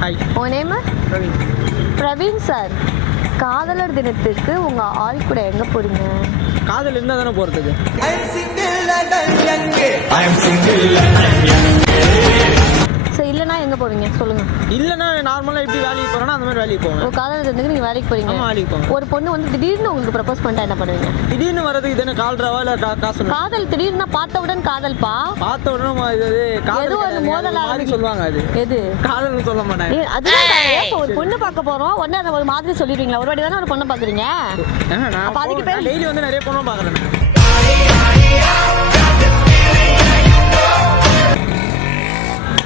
Hi. உங்க name? Praveen. Praveen sir, காதலர் தினத்துக்கு உங்க ஆள் கூட எங்க போறீங்க? காதல் இருந்தா தானே போறதுக்கு. சரி, இல்லைன்னா எங்க போவீங்க சொல்லுங்க. இல்லைன்னா நார்மலாக எப்படி வேலைக்கு போகிறோன்னா அந்த மாதிரி வேலைக்கு போவேன். ஒரு காதலர் தினத்துக்கு நீங்க வேலைக்கு போறீங்க. ஆமாம், வேலைக்கு போவேன். ஒரு பொண்ணு வந்து திடீர்னு உங்களுக்கு ப்ரப்போஸ் பண்ணிட்டா என்ன பண்ணுவீங்க? திடீர்னு வரதுக்கு இது என்ன கால்றாவா இல்லை காசு? காதல் திடீர்னு பார்த்தவுடன் காதல்பா. பார்த்த உடனே இது காதல் எது ஒரு கிடையாது. மோதலா அது மாதிரி சொல்லுவாங்க. அது எது காதல்னு சொல்ல மாட்டாங்க. அதுதான் இப்போ ஒரு பொண்ணு பார்க்க போறோம், உடனே அதை ஒரு மாதிரி சொல்லிடுவீங்களா? ஒரு வாட்டி தானே ஒரு பொண்ணை பார்க்குறீங்க. அப்ப அதுக்கு பேர் டெய்லி வந்து நிறைய பொண்ணு பார்க்குறேன்.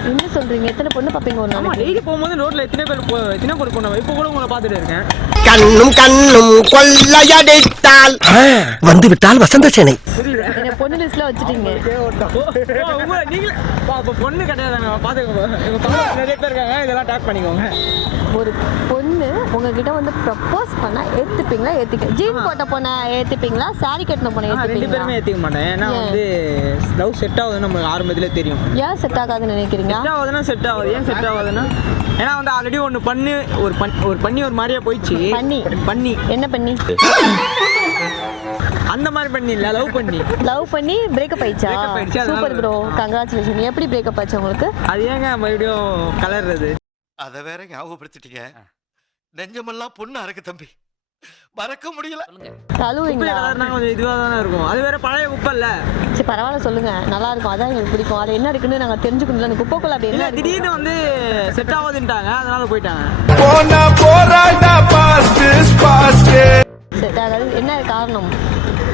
என்ன சொல்றீங்க? எத்தனை பொண்ணு பார்ப்பீங்க ஒரு நாளைக்கு? டெய்லி போகும்போது ரோட்ல எத்தனை பேர் பொண்ணு இப்போ கூட உங்களை பார்த்துட்டு இருக்கேன். கண்ணும் கொள்ளையடித்தால் வந்து விட்டால் வசந்த சேனை. என்ன பொண்ணு லிஸ்ட்ல வச்சுட்டீங்க? நீங்களே பொண்ணு கிடையாதாங்க, பார்த்துக்கோங்க. நிறைய பேர் இருக்காங்க, இதெல்லாம் டேக் பண்ணிக்கோங்க. ஒரு பொண்ணு உங்ககிட்ட வந்து ப்ரப்போஸ் பண்ணா ஏத்துப்பீங்களா? ஜீன் போட்ட பொண்ணை ஏத்துப்பீங்களா? சாரி கட்டின பொண்ணை ரெண்டு ஏத்துப்பீங்களா? பேருமே ஏற்றுக்க மாட்டேன். ஏன்னா வந்து லவ் செட் ஆகுதுன்னு நமக்கு ஆரம்பத்திலே தெரியும். ஏன் செட் ஆகாதுன்னு நினைக்கிறீங்க? செட் ஆகுதுன்னா செட் ஆகுது. ஏன் செட் ஆகுதுன்னா ஏன்னா வந்து ஆல்ரெடி ஒன்று பண்ணி ஒரு பண்ணி ஒரு மாதிரியா போயிடுச்சு. பண்ணி என்ன பண்ணி? அந்த மாதிரி பண்ணி இல்லை, லவ் பண்ணி பிரேக்கப் ஆயிடுச்சா? Super bro, congratulation. எப்படி பிரேக்கப் ஆச்சு உங்களுக்கு? அது ஏங்க மறுபடியும் கலர்றது? அத வேற ஞாபகப்படுத்திட்டீங்க. நெஞ்சமெல்லாம் பொண்ணு அறக்கு தம்பி, மறக்க முடியல. தழுவீங்களா? கலர்னா கொஞ்சம் இதுவாக தானே இருக்கும். அது வேற பழைய குப்பை இல்லை. சரி, பரவாயில்ல சொல்லுங்க, நல்லா இருக்கும். அதான் எங்களுக்கு பிடிக்கும். அது என்ன இருக்குன்னு நாங்கள் தெரிஞ்சுக்கணும். அந்த குப்பைக்குள்ள அப்படி இல்லை, என்ன திடீர்னு வந்து செட் ஆகுதுன்ட்டாங்க, அதனால போயிட்டாங்க. செட் ஆகாது. என்ன காரணம்?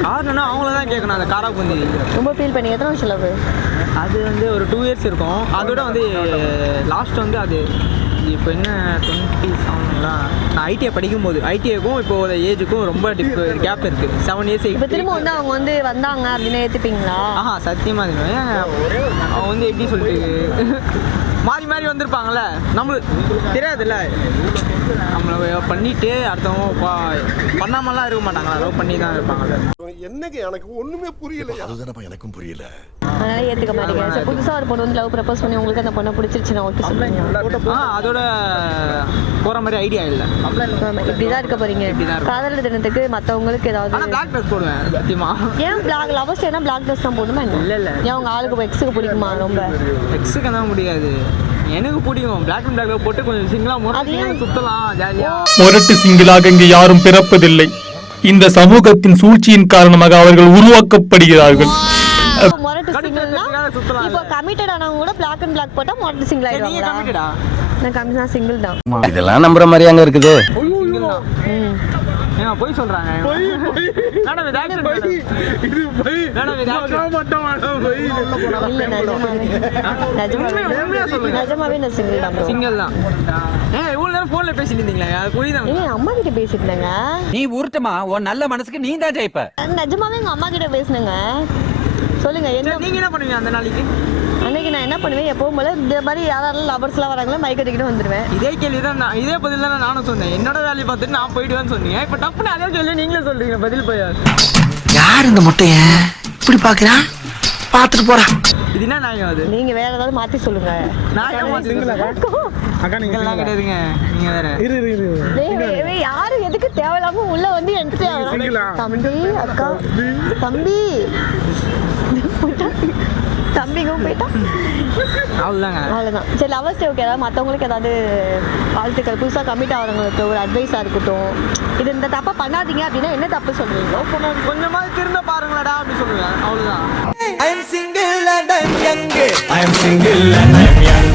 காரணம்னா அவங்கள தான் கேட்கணும். அந்த காரா பூந்தி ரொம்ப ஃபீல் பண்ணி எத்தனை வருஷம் லவ்? அது வந்து ஒரு 2 years இருக்கும். அதோட வந்து லாஸ்ட் வந்து அது இப்போ என்ன 27ங்களா? நான் ஐடிஐ படிக்கும்போது ஐடிஐக்கும் இப்போ ஒரு ஏஜுக்கும் ரொம்ப கேப் இருக்குது. 7 years. இப்போ திரும்ப வந்து அவங்க வந்து வந்தாங்க அப்படின்னு ஏற்றுப்பீங்களா? சத்தியமாக அது அவங்க வந்து எப்படி சொல்லிட்டு மாறி மாறி வந்திருப்பாங்கல்ல, நம்மளுக்கு தெரியாதுல்ல. நம்மளை பண்ணிட்டு அடுத்தவங்க பண்ணாமலாம் இருக்க மாட்டாங்களா, லவ் பண்ணி தான் இருப்பாங்கல்ல. என்னங்க எனக்கு ஒண்ணுமே புரியல. அதுதானப்பா எனக்கும் புரியல. அதனால ஏற்றுக்க மாட்டேங்க. சரி, புதுசாக ஒரு பொண்ணு வந்து லவ் ப்ரப்போஸ் பண்ணி உங்களுக்கு அந்த பொண்ணை பிடிச்சிருச்சுன்னா ஓகே சொல்லுங்க. அதோட போகிற மாதிரி ஐடியா இல்லை. இப்படி தான் இருக்க போறீங்க. காதலர் தினத்துக்கு மற்றவங்களுக்கு ஏதாவது பிளாக் ட்ரெஸ் போடுவேன் சத்தியமாக. ஏன் பிளாக் லவ் ஸ்டேனா பிளாக் ட்ரெஸ் தான் போடணுமா? இல்லை ஏன் உங்க ஆளுக்கு எக்ஸுக்கு பிடிக்குமா? ரொம்ப எக்ஸுக்கு தான் முடியாது, எனக்கு பிடிக்கும். பிளாக் அண்ட் பிளாக் போட்டு கொஞ்சம் சிங்கிளா சுத்தலாம், ஜாலியா. முரட்டு சிங்கிளாக இங்கு யாரும் பிறப்பதில்லை. இந்த சமூகத்தின் சூழ்ச்சியின் காரணமாக அவர்கள் உருவாக்கப்படுகிறார்கள். முரட்டு சிங்கிள்னா இப்போ கமிட்டட் ஆனவங்க கூட பிளாக் அண்ட் பிளாக் போட்டா முரட்டு சிங்கிள் ஆயிடுவாங்களா? நான் கமிட்டா சிங்கிள் தான். இதெல்லாம் நம்புற மாதிரி அங்க இருக்குது. போய் சொல்றாங்க. நிஜமாவே நான் சிங்கிள் தான். சிங்கிள் தான். இவ்வளவு நேரம் போன்ல பேசிட்டு இருந்தீங்களா? அம்மா கிட்ட பேசிட்டு இருந்தேங்க. நீ ஊர்ட்டமா உன் நல்ல மனசுக்கு நீ தான் ஜெயிப்ப. நிஜமாவே எங்க அம்மா கிட்ட பேசுனேங்க. சொல்லுங்க, என்ன நீங்க என்ன பண்ணுவீங்க அந்த நாளைக்கு? அன்னைக்கு நான் என்ன பண்ணுவேன், எப்பவும் போல இந்த மாதிரி யாராலும் லவர்ஸ்லாம் வராங்களோ மைக் கட்டிக்கிட்டு வந்துடுவேன். இதே கேள்வி தான் இதே பதில் தான் நானும் சொன்னேன். என்னோட வேலையை பார்த்துட்டு நான் போயிடுவேன்னு சொன்னீங்க. இப்போ டப்புன்னு அதே சொல்லி நீங்களே சொல்றீங்க பதில் போய். யார் இந்த முட்டைய இப்படி பாக்குறா? பாத்துட்டு போறா. இது என்ன நியாயம்? அது நீங்க வேற ஏதாவது மாத்தி சொல்லுங்க. அக்கா நீங்க எல்லாம் கிடையாதுங்க, நீங்க வேற. யாரு எதுக்கு தேவையில்லாம உள்ள வந்து என்ட்ரி ஆகுறாங்க? தம்பி, அக்கா, தம்பி, தம்பிக்கும் போயிட்டா அவ்வளோதான். சரி, லவர்ஸ் டேவுக்கு ஏதாவது மற்றவங்களுக்கு ஏதாவது வாழ்த்துக்கள், புதுசாக கமிட் ஆகிறவங்களுக்கு ஒரு அட்வைஸாக இருக்கட்டும். இது இந்த தப்பை பண்ணாதீங்க அப்படின்னா என்ன தப்பு சொல்லுவீங்க? கொஞ்சமாவது திரும்ப பாருங்களாடா அப்படி சொல்லுவேன். அவ்வளோதான். I am single and I am young.